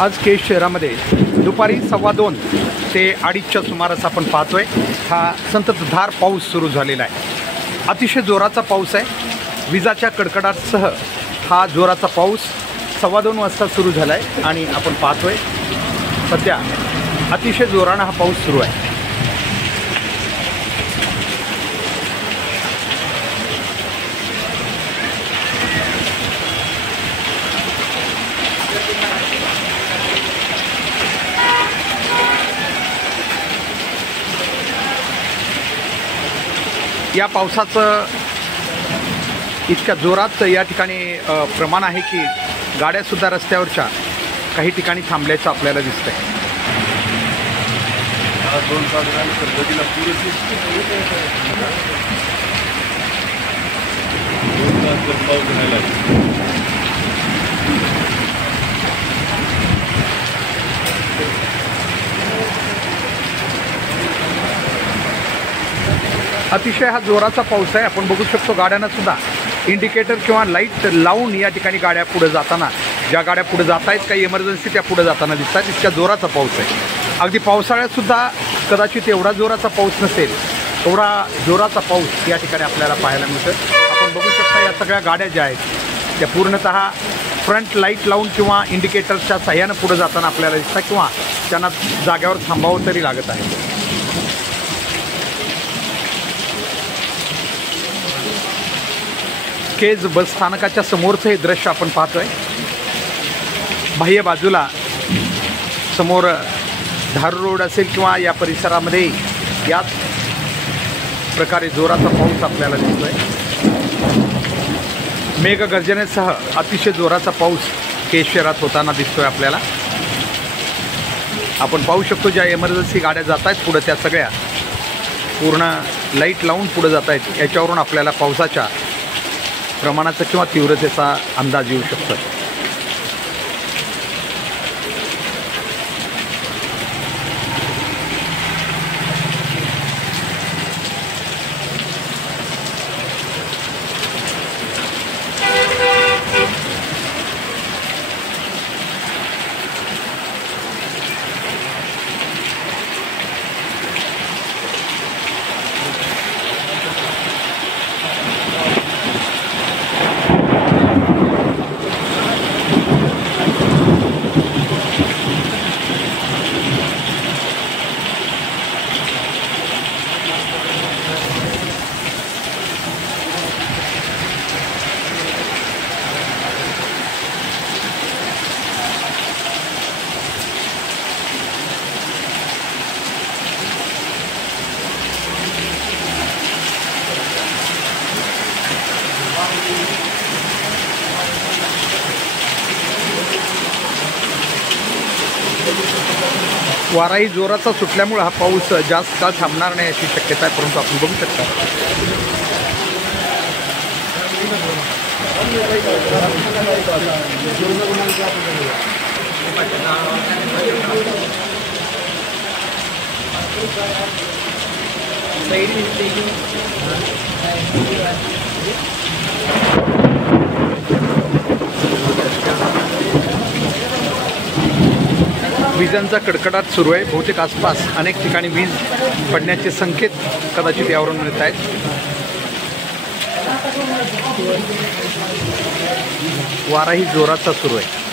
आज केज शहरामध्ये दुपारी 2:15 ते 2:30च्या सुमारास आपण पाहतोय हा संततधार पाऊस सुरू झालेला आहे। अतिशय जोराचा पाऊस आहे। विजाच्या कडकडाटासह हा जोराचा पाऊस 2:15 वाजता सुरू झाला आहे आणि आपण पाहतोय सध्या अतिशय जोराने हा पाऊस सुरू आहे। या पावसाचं इतक्या जोरात या ठिकाणी प्रमाण आहे की गाड्यासुद्धा रस्त्यावरच्या काही ठिकाणी थांबल्याचं आपल्याला दिसतंय। अतिशय हा जोराचा पाऊस आहे। आपण बघू शकतो गाड्यांना सुद्धा इंडिकेटर किंवा लाईट लावून या ठिकाणी गाड्या पुढे जाताना, ज्या गाड्या पुढे जात आहेत काही इमर्जन्सी त्या पुढे जाताना दिसतात। इतक्या जोराचा पाऊस आहे। अगदी पावसाळ्यात सुद्धा कदाचित एवढा जोराचा पाऊस नसेल, एवढा जोराचा पाऊस या ठिकाणी आपल्याला पाहायला मिळतो। आपण बघू शकता या सगळ्या गाड्या ज्या आहेत त्या पूर्णतः फ्रंट लाईट लावून किंवा इंडिकेटरच्या साह्यानं पुढे जाताना आपल्याला दिसतात किंवा त्यांना जाग्यावर थांबावं तरी लागत आहे। केज बस स्थानकाच्या समोरचं हे दृश्य आपण पाहतोय। बाह्य बाजूला समोर धारूर रोड असेल किंवा या परिसरामध्ये याच प्रकारे जोराचा पाऊस आपल्याला दिसतोय। मेघगर्जनेसह अतिशय जोराचा पाऊस केज शहरात होताना दिसतोय आपल्याला। आपण पाहू शकतो ज्या इमर्जन्सी गाड्या जात आहेत पुढे त्या सगळ्या पूर्ण लाईट लावून पुढे जात आहेत। याच्यावरून आपल्याला पावसाच्या प्रमाणाचा किंवा तीव्रतेचा अंदाज येऊ शकतो। वाराही जोराचा सुटल्यामुळे हा पाऊस जास्त काळ थांबणार नाही अशी शक्यता आहे, परंतु आपण बघू शकता विजांचा कडकडाट सुरू आहे। बहुतेक आसपास अनेक ठिकाणी वीज पडण्याचे संकेत कदाचित यावरून मिळत आहेत। वाराही जोराचा सुरू आहे।